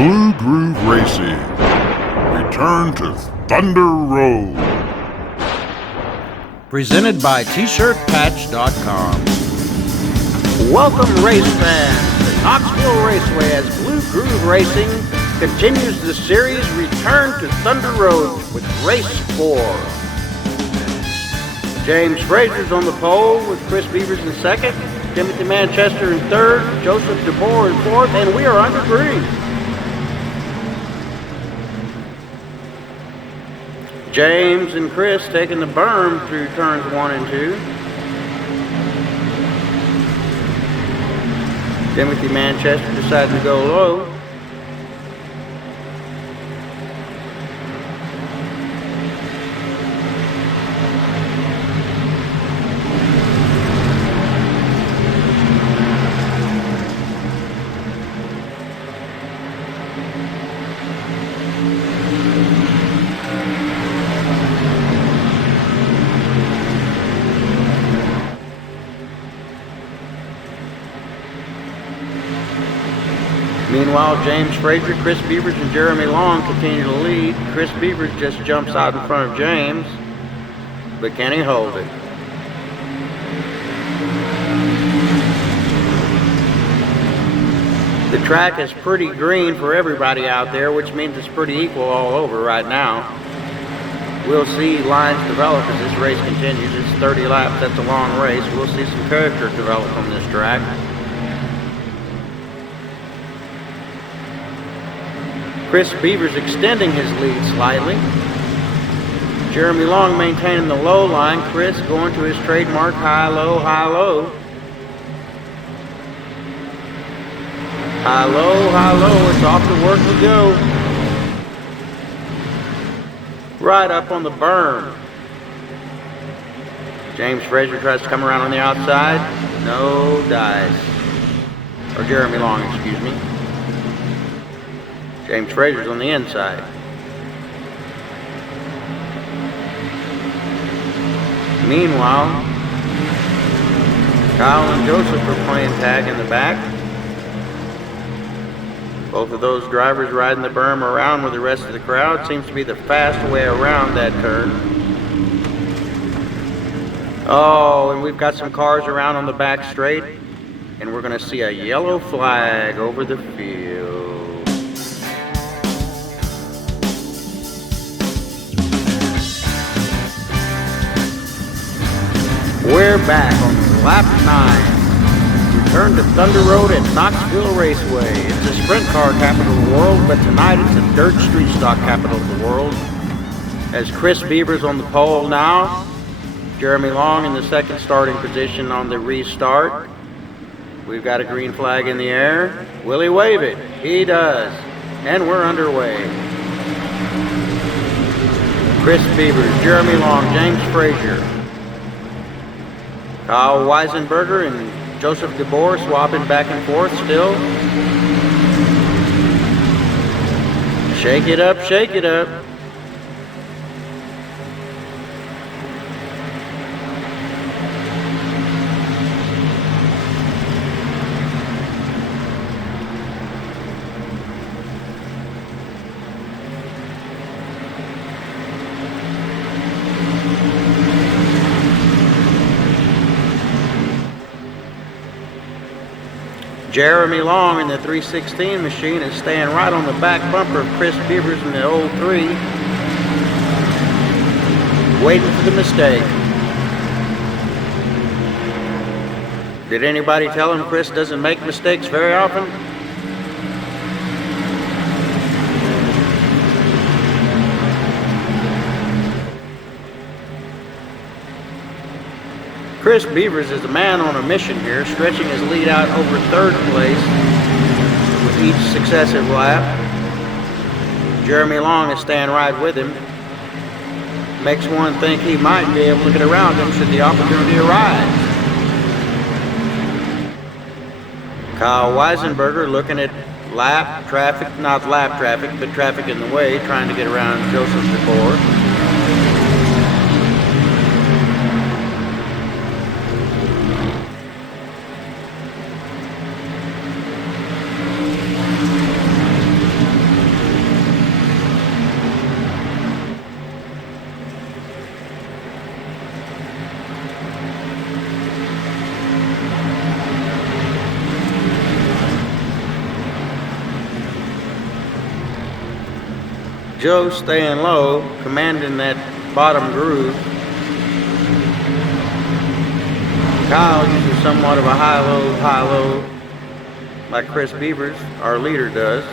Blue Groove Racing. Return to Thunder Road. Presented by tshirtpatch.com. Welcome, race fans, to Knoxville Raceway as Blue Groove Racing continues the series Return to Thunder Road with Race 4. James Frazier's on the pole with Chris Beavers in second, Timothy Manchester in third, Joseph DeBoer in fourth, and we are under green. James and Chris taking the berm through turns 1 and 2. Timothy Manchester decided to go low. Meanwhile, James Frazier, Chris Beavers, and Jeremy Long continue to lead. Chris Beavers just jumps out in front of James, but can he hold it? The track is pretty green for everybody out there, which means it's pretty equal all over right now. We'll see lines develop as this race continues. It's 30 laps, that's a long race. We'll see some character develop on this track. Chris Beavers extending his lead slightly. Jeremy Long maintaining the low line. Chris going to his trademark high-low, high-low. High-low, high-low. It's off to work we go. Right up on the berm. James Frazier tries to come around on the outside. No dice. Or Jeremy Long, excuse me. James Frazier's on the inside. Meanwhile, Kyle and Joseph are playing tag in the back. Both of those drivers riding the berm around with the rest of the crowd. Seems to be the fast way around that turn. Oh, and we've got some cars around on the back straight, and we're going to see a yellow flag over the field. We're back on lap 9. Return to Thunder Road at Knoxville Raceway. It's the sprint car capital of the world, but tonight it's the dirt street stock capital of the world. As Chris Beavers on the pole now. Jeremy Long in the second starting position on the restart. We've got a green flag in the air. Will he wave it? He does. And we're underway. Chris Beavers, Jeremy Long, James Frazier, Kyle Weisenberger and Joseph DeBoer swapping back and forth still. Shake it up, shake it up. Jeremy Long in the 316 machine is staying right on the back bumper of Chris Beavers in the 03. Waiting for the mistake. Did anybody tell him Chris doesn't make mistakes very often? Chris Beavers is the man on a mission here, stretching his lead out over third place with each successive lap. Jeremy Long is staying right with him. Makes one think he might be able to get around him should the opportunity arise. Kyle Weisenberger looking at lap traffic, not lap traffic, but traffic in the way, trying to get around Joseph DeBoer. Joe staying low, commanding that bottom groove. Kyle uses somewhat of a high-low, like Chris Beavers, our leader, does.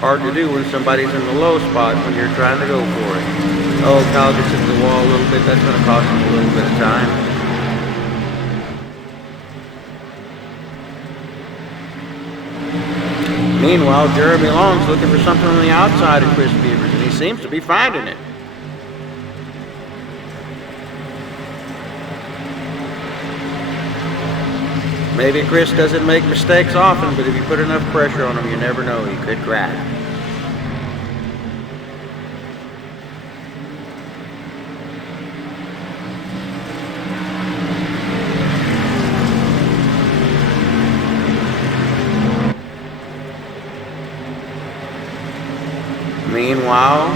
Hard to do when somebody's in the low spot when you're trying to go for it. Oh, Kyle gets into the wall a little bit. That's going to cost him a little bit of time. Meanwhile, Jeremy Long's looking for something on the outside of Chris Beavers, and he seems to be finding it. Maybe Chris doesn't make mistakes often, but if you put enough pressure on him, you never know, he could crack. Meanwhile,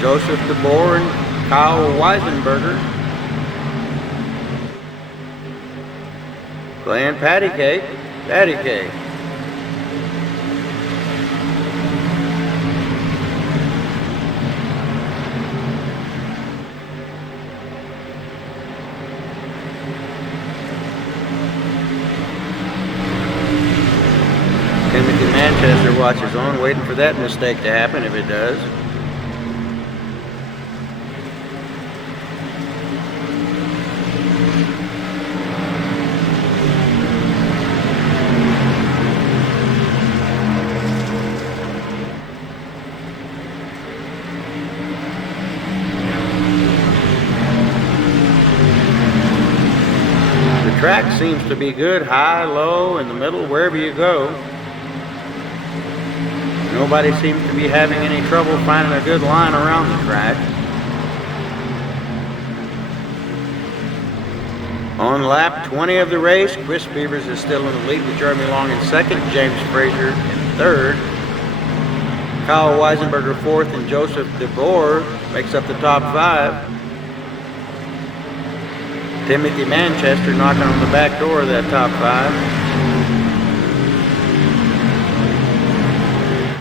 Joseph DeBoer and Kyle Weisenberger playing patty cake. Timothy Manchester watches on, waiting for that mistake to happen if it does. The track seems to be good, high, low, in the middle, wherever you go. Nobody seems to be having any trouble finding a good line around the track. On lap 20 of the race, Chris Beavers is still in the lead with Jeremy Long in second, James Frazier in third, Kyle Weisenberger fourth, and Joseph DeBoer makes up the top five. Timothy Manchester knocking on the back door of that top five.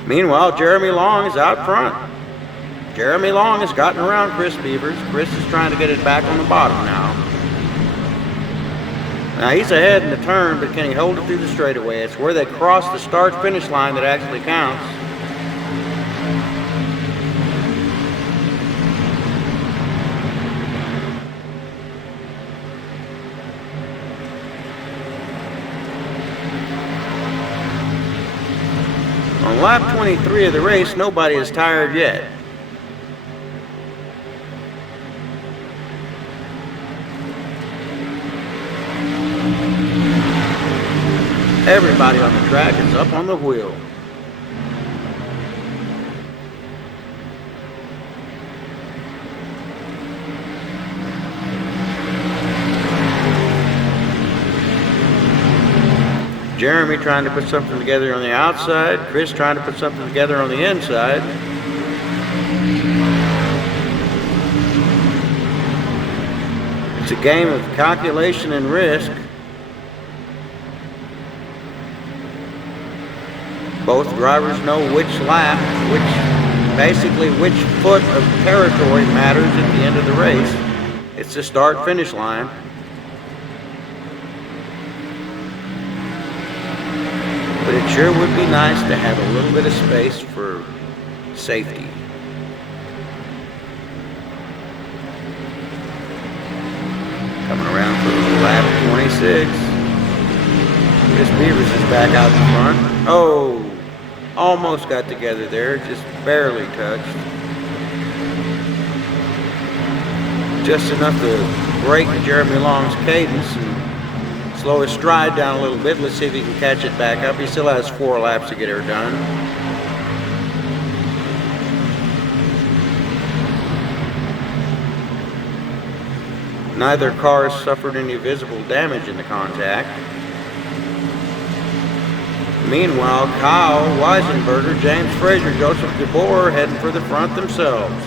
Meanwhile, Jeremy Long is out front. Jeremy Long has gotten around Chris Beavers. Chris is trying to get it back on the bottom now. Now he's ahead in the turn, but can he hold it through the straightaway? It's where they cross the start-finish line that actually counts. On lap 23 of the race, nobody is tired yet. Everybody on the track is up on the wheel. Jeremy trying to put something together on the outside. Chris trying to put something together on the inside. It's a game of calculation and risk. Both drivers know which lap, basically which foot of territory matters at the end of the race. It's the start-finish line. But it sure would be nice to have a little bit of space for safety. Coming around for lap 26. Chris Beavers is back out in front. Oh, almost got together there, just barely touched. Just enough to break Jeremy Long's cadence and slow his stride down a little bit. Let's see if he can catch it back up. He still has 4 laps to get her done. Neither car has suffered any visible damage in the contact. Meanwhile, Kyle Weisenberger, James Frazier, Joseph DeBoer heading for the front themselves.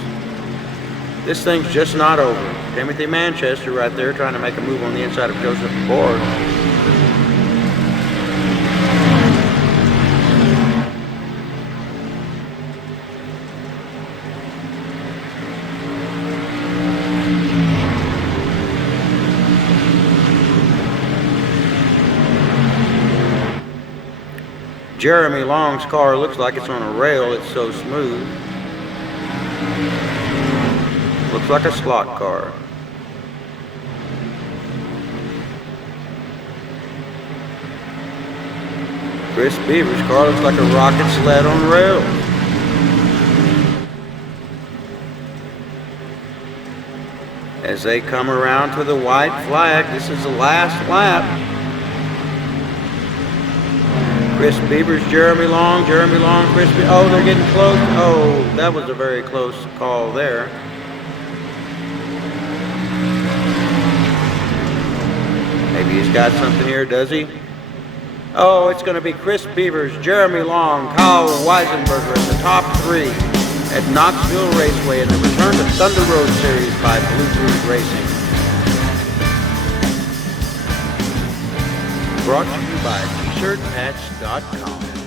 This thing's just not over. Timothy Manchester right there trying to make a move on the inside of Joseph DeBoer. Jeremy Long's car looks like it's on a rail, it's so smooth. Looks like a slot car. Chris Beaver's car looks like a rocket sled on rails. As they come around to the white flag, this is the last lap. Chris Beaver's Jeremy Long, Chris Beaver. Oh, they're getting close. Oh, that was a very close call there. Maybe he's got something here, does he? Oh, it's going to be Chris Beaver's Jeremy Long, Kyle Weisenberger in the top three at Knoxville Raceway in the return to Thunder Road Series by Blue Cruise Racing. Brought to you by t-shirtpatch.com.